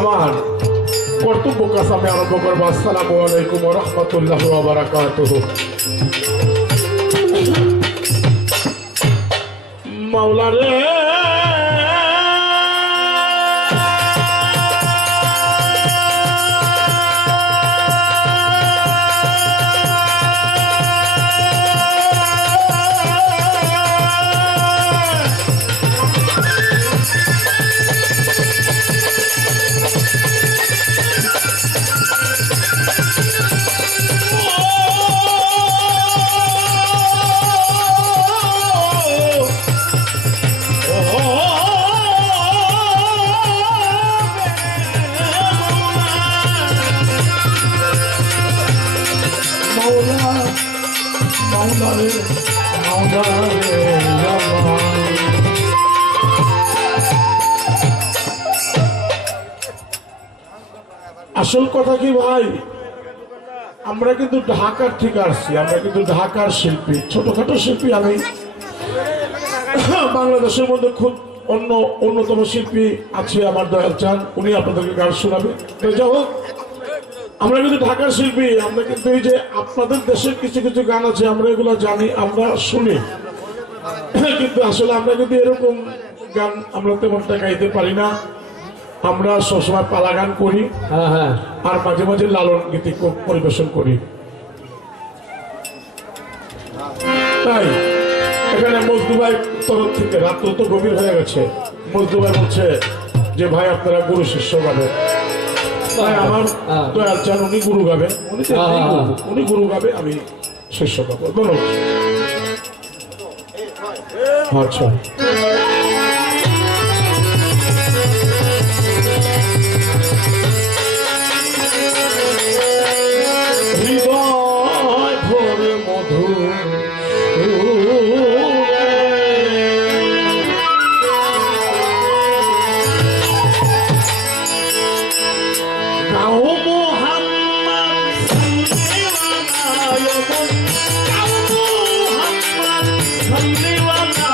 আমার কর্তব্য কাজ আমি আরম্ভ করবো। আসসালামু আলাইকুম ওয়া রাহমাতুল্লাহি ওয়া বারাকাতুহু। মাওলা রে আসল কথা কি ভাই, আমরা কিন্তু ঢাকার থেকে আসছি, আমরা কিন্তু ঢাকার শিল্পী, ছোটখাটো শিল্পী। আমি বাংলাদেশের মধ্যে খুব অন্যতম শিল্পী আছে আমার দয়াল চাঁদ, উনি আপনাদেরকে গান শোনাবে। যাই হোক, আমরা কিন্তু ঢাকার শিল্পী, আমরা কিন্তু এই যে আপনাদের দেশের কিছু কিছু গান আছে আমরা এগুলো জানি, আমরা শুনি, কিন্তু আসলে আমরা কিন্তু এরকম গান আমরা তেমনটা গাইতে পারি না। আমরা সবসময় পালা গান করি আর মাঝে মাঝে লালন গীতি পরিবেশন করি। তাই এখানে মজদু ভাই তরফ থেকে, রাত্র তো গভীর হয়ে গেছে, মজদু ভাই বলছে যে ভাই আপনারা গুরু শিষ্য গাবেন। তাই আমার দয়াল চান উনি গুরু গাবেন, উনি গুরু গাবে, আমি শিষ্য গাবো। ধন্যবাদ। আচ্ছা, হৃদয় ভরে মধু গাও মোহাম্মদ সাল্লিওয়ালা, গাও মোহাম্মদ সাল্লিওয়ালা,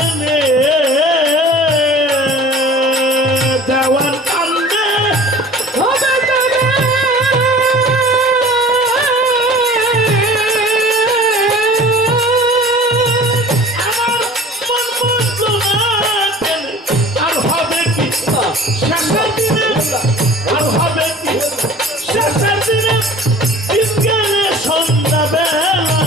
কেনে দেওয়ান কান্দে হবে কেনে আমার মন বুঝলো না কেনে আর হবে কি শেষের দিনে আর হবে কি শেষের দিনে দিন গেলে সন্ধ্যা বেলা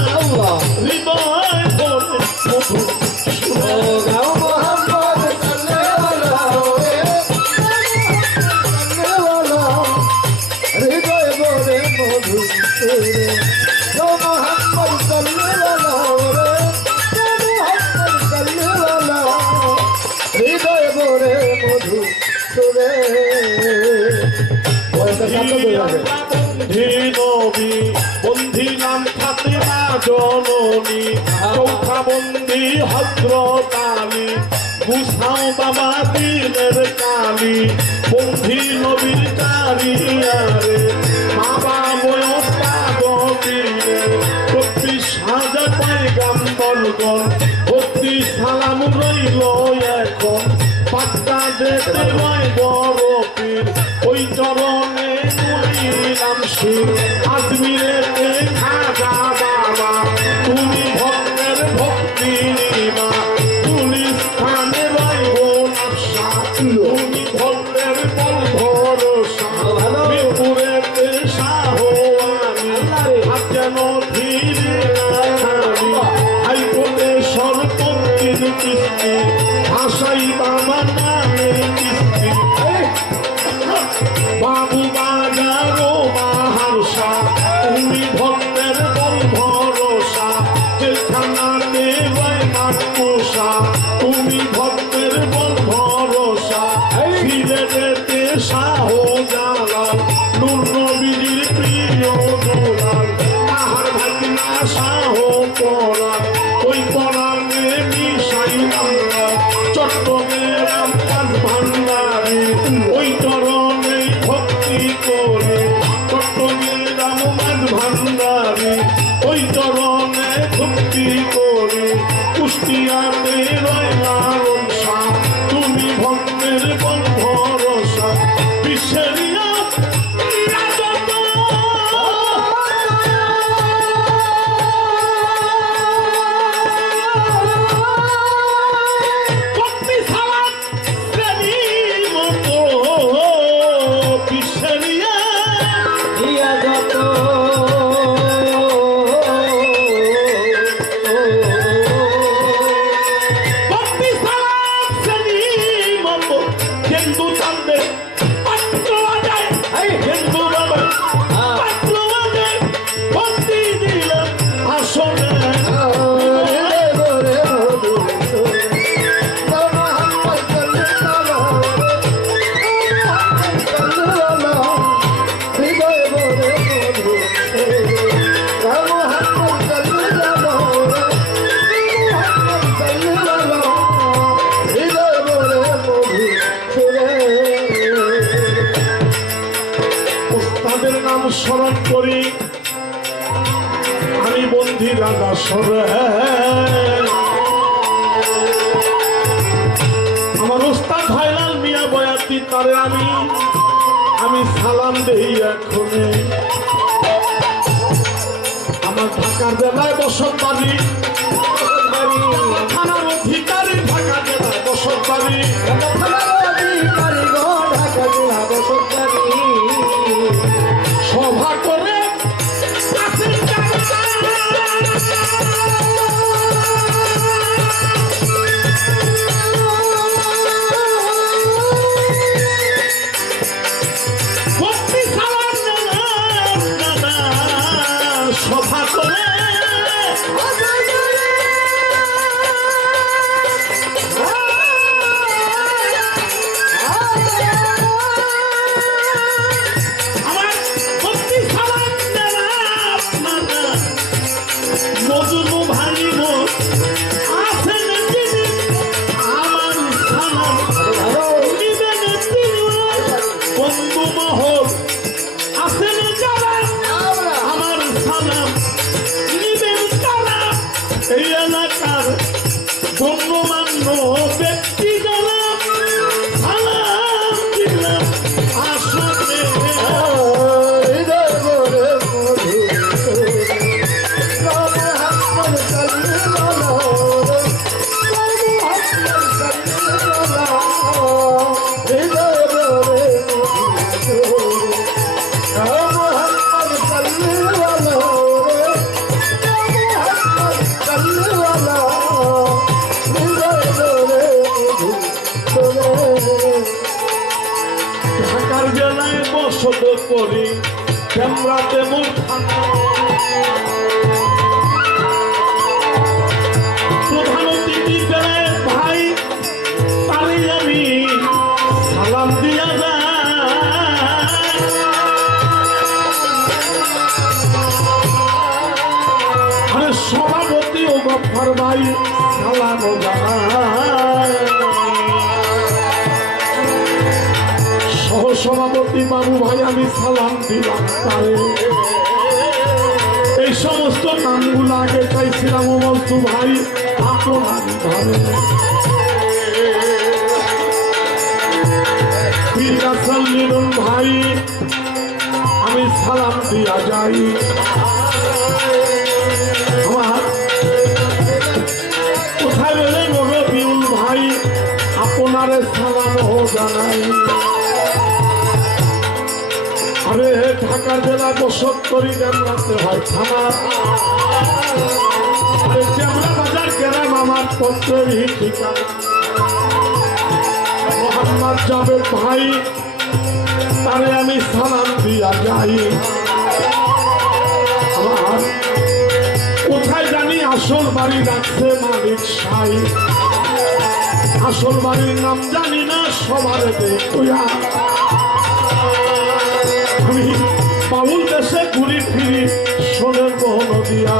হৃদয় ভরে মধু বন্ধি নাম ফাতেমা জননী চৌথা বন্ধি হযরত আলী মুসাও বাবা দিনের কালী বন্ধি নবীর কারিয়ারে বাবা বয়স পাগলে ৩৫,০০০ পয়গাম্বরগণ ভক্তি সালাম রইল এখন পাত্তা যেতে নয় বড় পীর ওই চরণে নাম শির আজমিরেতে খাজা বাবা তুমি ভক্তের ভক্তি নিবা তুমি স্থানে রইব নকশা তুমি ভক্তের বল ভরসা বিপুরেতে শাহওয়ানি আর যেন ধীরে নামি হাইকোর্টে সরপন্থীর কিস্তি ভাষাই বাবা নামের কিস্তি বাবু বাজারো মাহারসা তুমি ভক্তের বল ভরসা যেখানে রয় মাতৃষা তুমি ভক্তের বল ভরসা ফিরে যেতে শাহজালাল নূর নবীর প্রিয় দুলাল তাহার ভাগনা শাহ পরাণ ওই পরাণে মিশাইলাম চট্টগ্রাম ভান্ডারী ওই চরণে ভক্তি করে চট্টগ্রাম ভান্ডারী ওই চরণে ভক্তি করে কুষ্টিয়াতে রয় লালন শাহ তুমি ভক্তের বল ভরসা বিশ্বেরিয়া স্মরণ করি আমি বন্ধি রাজা সরে আমার উস্তাদ হাইলাল মিয়া বয়াতি তারে আমি সালাম দেই এখনে আমার ঢাকার জেলায় বসতবাড়ি থানার অধিকারী ঢাকা জেলায় বসতবাড়ি সভা করে সভা করে অন্য ব্যক্তি যারা সালাম দিলাম আসলে ঢাকার জেলায় বসত করি ক্যামরাতে মোট প্রধান অতিথি পেলে ভাই তারই আমি সালাম দিয়া আরে সভাপতি ও গফর ভাই সালাম জানায় সহসভাপতি বাবু ভাই আমি সালাম দিলাম তারে এই সমস্ত নামগুলো আগে চাইছিলাম মস্তু ভাই আপনার ভাবে মিরন ভাই আমি সালাম দিয়া যাই আমার কোথায় বলে রবিউল ভাই আপনারে সালাম জানাই আরে ঢাকা জেলা বসত করি রাখতে হয় থানা আরে ক্যামরা বাজার গ্রাম আমার পত্রের ঠিকানা মোহাম্মদ জাবেদ ভাই তারে আমি সালাম দিয়া যাই আমার কোথায় জানি আসল বাড়ি রাখছে মালিক সাই আসল বাড়ির নাম জানি না সবার দেখুয়া আমি বাউল দেশে ঘুরি ফিরি সোনের মোহন দিয়া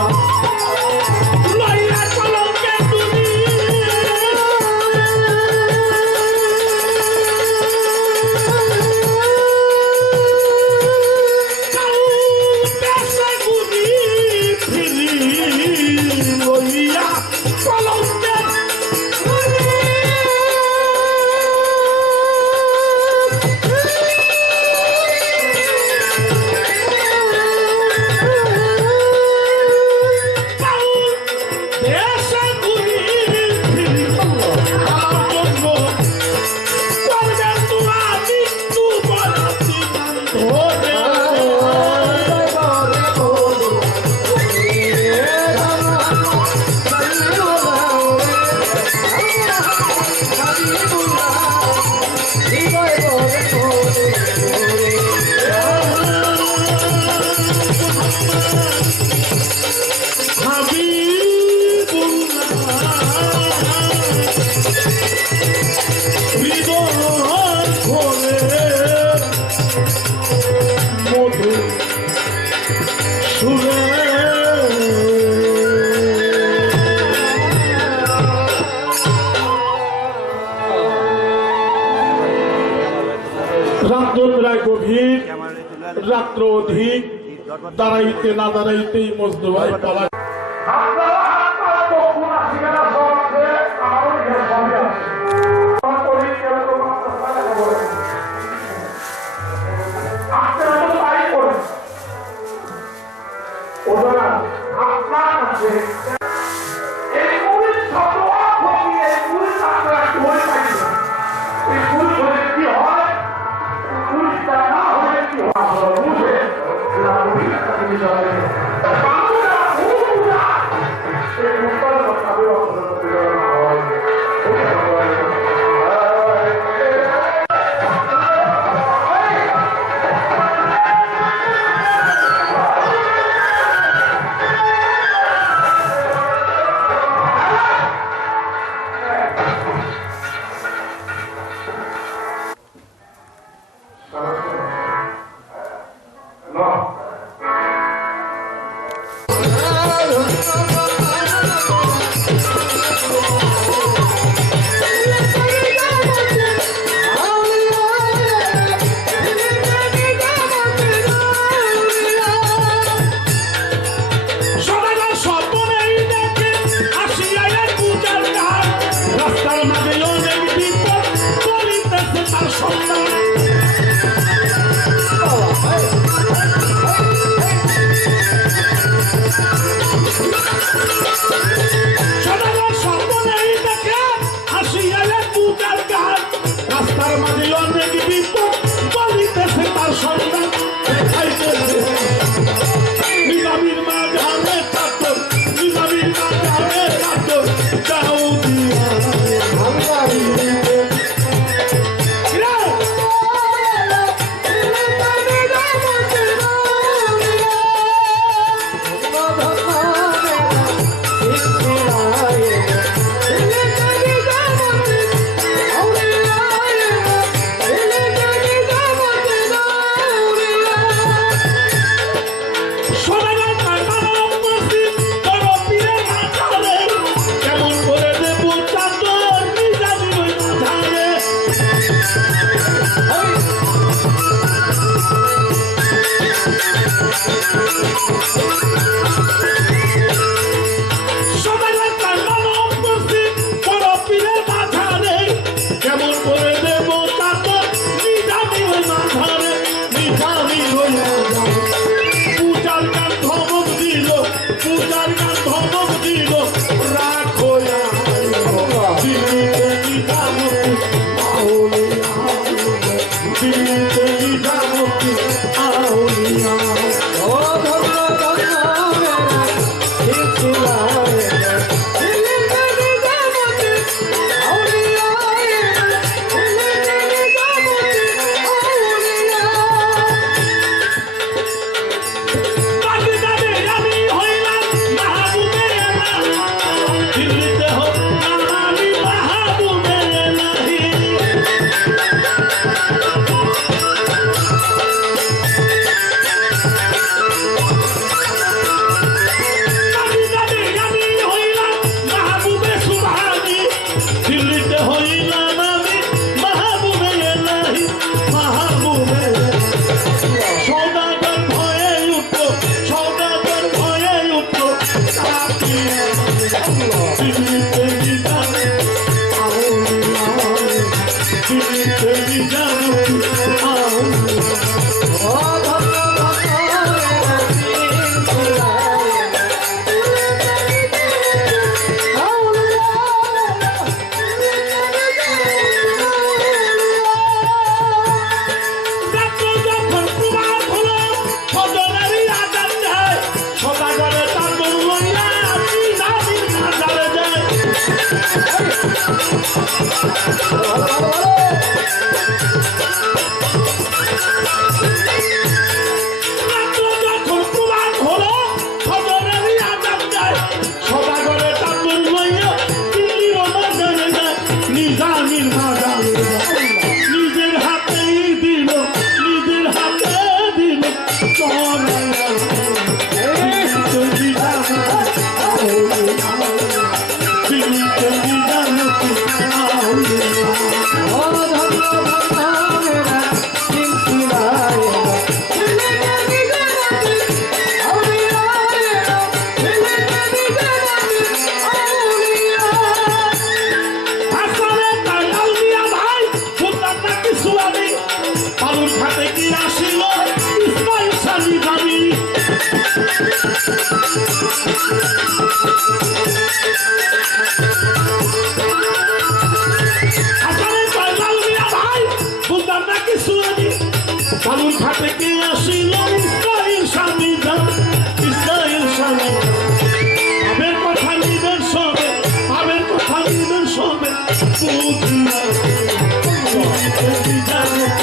গভীর রাত্র অধিক দাঁড়াইতে না দাঁড়াইতেই মজনু ভাই পালা তার মাঝে অনেক বিপদ বলিতেছে তার সন্তান দেখাইতেছে নিজামীর মাঝারে পাথর নিজামীর মাঝারে পাথর যাও দিয়া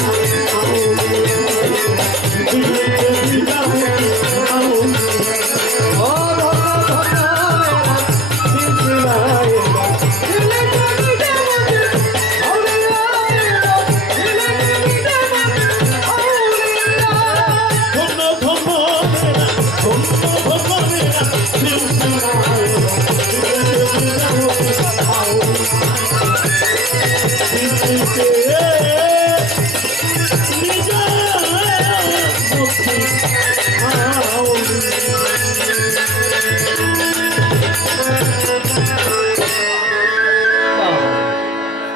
Thank you.